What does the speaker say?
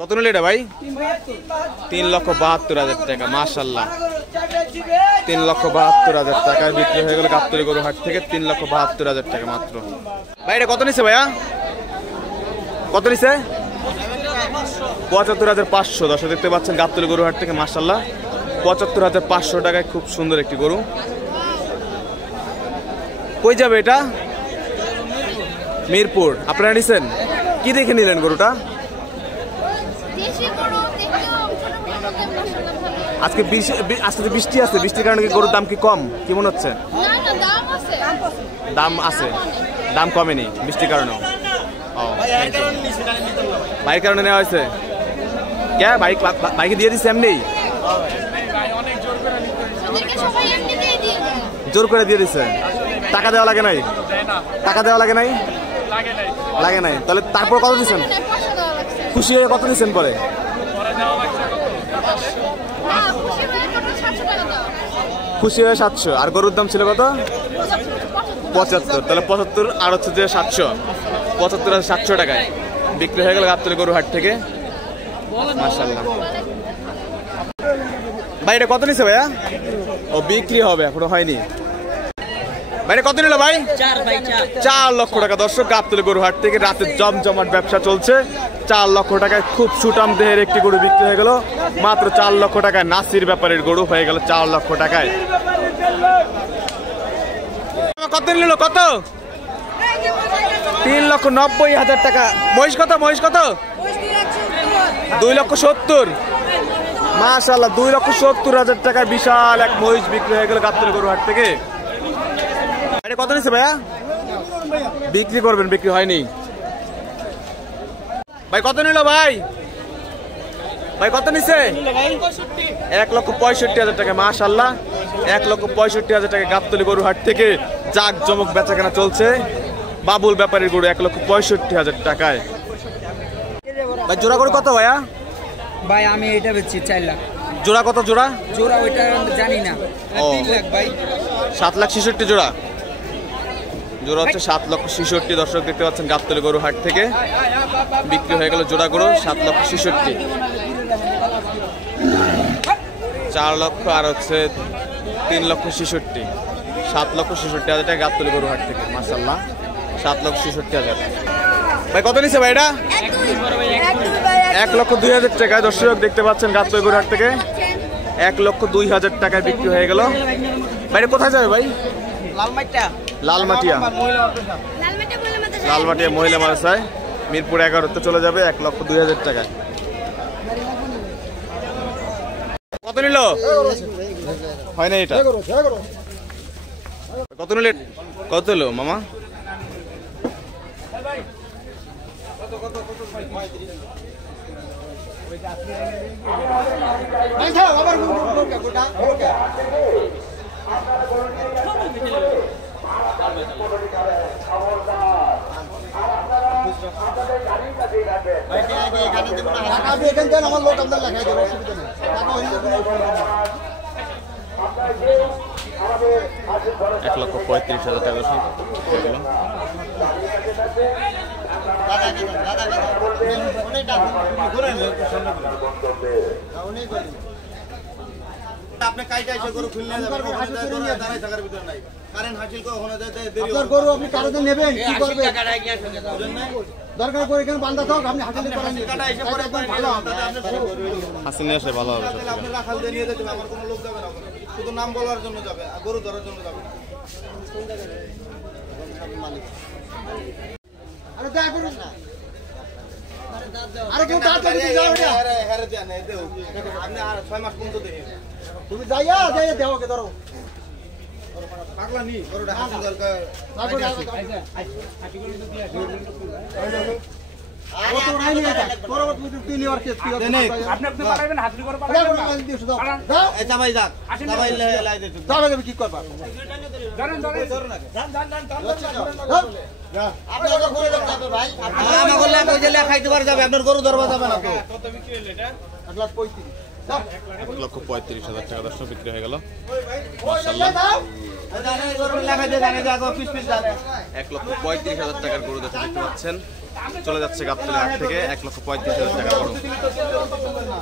কত নিল এটা ভাই? 3,72,000 টাকা। মাশাআল্লাহ, 3,72,000 টাকায় বিক্রি হয়ে গেল গাবতলী গরু হাট থেকে। 3,72,000 টাকা মাত্র। ভাই এটা কত নিছে ভাইয়া? কত নিছে? 75,500। দর্শক দেখতে পাচ্ছেন গাবতলী গরু হাট থেকে। মাশাআল্লাহ, 75,500 টাকায় খুব সুন্দর একটি গরু। কই যাবে এটা? মিরপুর। আপনারা নিছেন? কি দেখে নিলেন গরুটা? আজকে বৃষ্টি আছে, বৃষ্টির কারণে কি গরুর দাম কি কম? কি মনে হচ্ছে? দাম আছে, দাম কমেনি বৃষ্টির কারণে। বাইরের কারণে নেওয়া হয়েছে। কে বাইকে দিয়ে দিচ্ছে এমনি? জোর করে দিয়ে দিচ্ছে। টাকা দেওয়া লাগে নাই? টাকা দেওয়া লাগে নাই? লাগে নাই। তাহলে তারপর কত দিচ্ছেন? খুশি হয়ে কত দিচ্ছেন পরে? খুশি হয়ে 700। আর গরুর দাম ছিল কত? 75। তাহলে 75 আর হচ্ছে যে 700, 75,700 টাকায় বিক্রি হয়ে গেল গাবতলী গরু হাট থেকে। মাশাআল্লাহ। ভাই এটা কত নিছে ভাইয়া? ও বিক্রি হবে, এখনো হয়নি। ভাই কত নিল ভাই? 4 লক্ষ টাকা। দর্শক গাবতলী গরু হাট থেকে রাতের জমজমাট ব্যবসা চলছে। 4 লক্ষ টাকায় খুব সুটাম দেহের একটি গরু বিক্রি হয়ে গেল মাত্র 4 লক্ষ টাকায়। নাসির ব্যাপারের গরু হয়ে গেল 4 লক্ষ টাকায়। কত নিল? কত? 3,90,000 টাকা। মহিষ কত? মহিষ কত? 2,70,000। মাশাআল্লাহ, 2,70,000 টাকায় বিশাল এক মহিষ বিক্রি হয়ে গেল গাবতলী গরু হাট থেকে। এটা কত নিছে ভাইয়া? বিক্রি করবেন, বিক্রি হয়নি। ভাই কত নিল ভাই? ভাই কত নিছে? 1,65,000 টাকা। মাশাআল্লাহ, 1,65,000 টাকা গাবতলী গরু হাট থেকে জাক জমক বেচা কেনা চলছে। বাবুল ব্যাপারীর গরু 1,65,000 টাকায়। ভাই জোড়া গরু কত ভাইয়া? ভাই আমি এটা বেচছি 4 লাখ। জোড়া কত? জোড়া জোড়া ওইটা জানি না। 3 লাখ ভাই। 7,66,000 জোড়া। জোড়া হচ্ছে 7,66,000। দর্শক দেখতে পাচ্ছেন গাবতলী গরু হাট থেকে বিক্রি হয়ে গেল জোড়া গরু 7,66,000। 4 লক্ষ আর হচ্ছে 3,66,000। 7,66,000 টাকা গাবতলী গরু হাট থেকে। মাশাআল্লাহ, 7,66,000। ভাই কত নিছে ভাই এটা? 1,02,000 টাকা। দর্শক দেখতে পাচ্ছেন গাবতলী গরু হাট থেকে 1,02,000 টাকায় বিক্রি হয়ে গেল। ভাই কোথায় যাবে ভাই? লালমাটিয়া। লালমাটিয়া মহিলা মাদ্রাসায় মিরপুর 11-তে চলে যাবে 1,02,000 টাকায়। কত নিল? হয় না এটা? কত নিল? কত নিল মামা? আমার লোক আপনার লেখাই দেবে, অসুবিধা নেই। 1,35,000 টাকা। আপনি কাইটা এসে গরু খুললে দাঁড়াই থাকার ভিতরে নাই। কারেন্ট হাসিল আপনার গরু আপনি কারোতে নেবেন কি করবেন? দরকার করে এখানে বান্ধা থাক, আপনি হাসিল করেন। হাসিল নিয়ে আসলে ভালো হবে। আপনি রাখাল দিয়ে নিয়ে যেতে হবে, আমার কোনো লোক যাবে না। শুধু নাম বলার জন্য যাবে, আর গরু ধরার জন্য যাবে। আরে দয়া করুন না। আরে কেউ দাঁত লাগিয়ে যাও এটা। আরে জানে দেও। আপনি আর 6 মাস পর্যন্ত দেখেন। তুমি যাইয়া দেও কে ধরো। পাগলা নি গরুটা হাসিল দরকার। কত নাই নি এটা? পরবর্তী তুই লিওর কেস কি হবে? আপনি পাঠাইবেন হাসিল করে পাঠাবেন। দাও এটা ভাই যাক। ভাই লাই দে। দাও আমি কি করব? জানেন আপনি আগে ঘুরে যাবে ভাই। আপনি বললে ওই যে লেখাইতে পারে যাবে, আপনার গরু ধরবা যাবে না তো। কত বিক্রি হলো এটা? 1,35,000। 1,35,000 টাকা দর্শক বিক্রি হয়ে গেল। মাশাআল্লাহ। জানে গরু লেখাইতে জানে যে আগে পিস জানে। 1,35,000 টাকার গরু দেখতে পাচ্ছেন চলে যাচ্ছে গাবতলী হাট থেকে। 1,35,000 টাকা গরু। না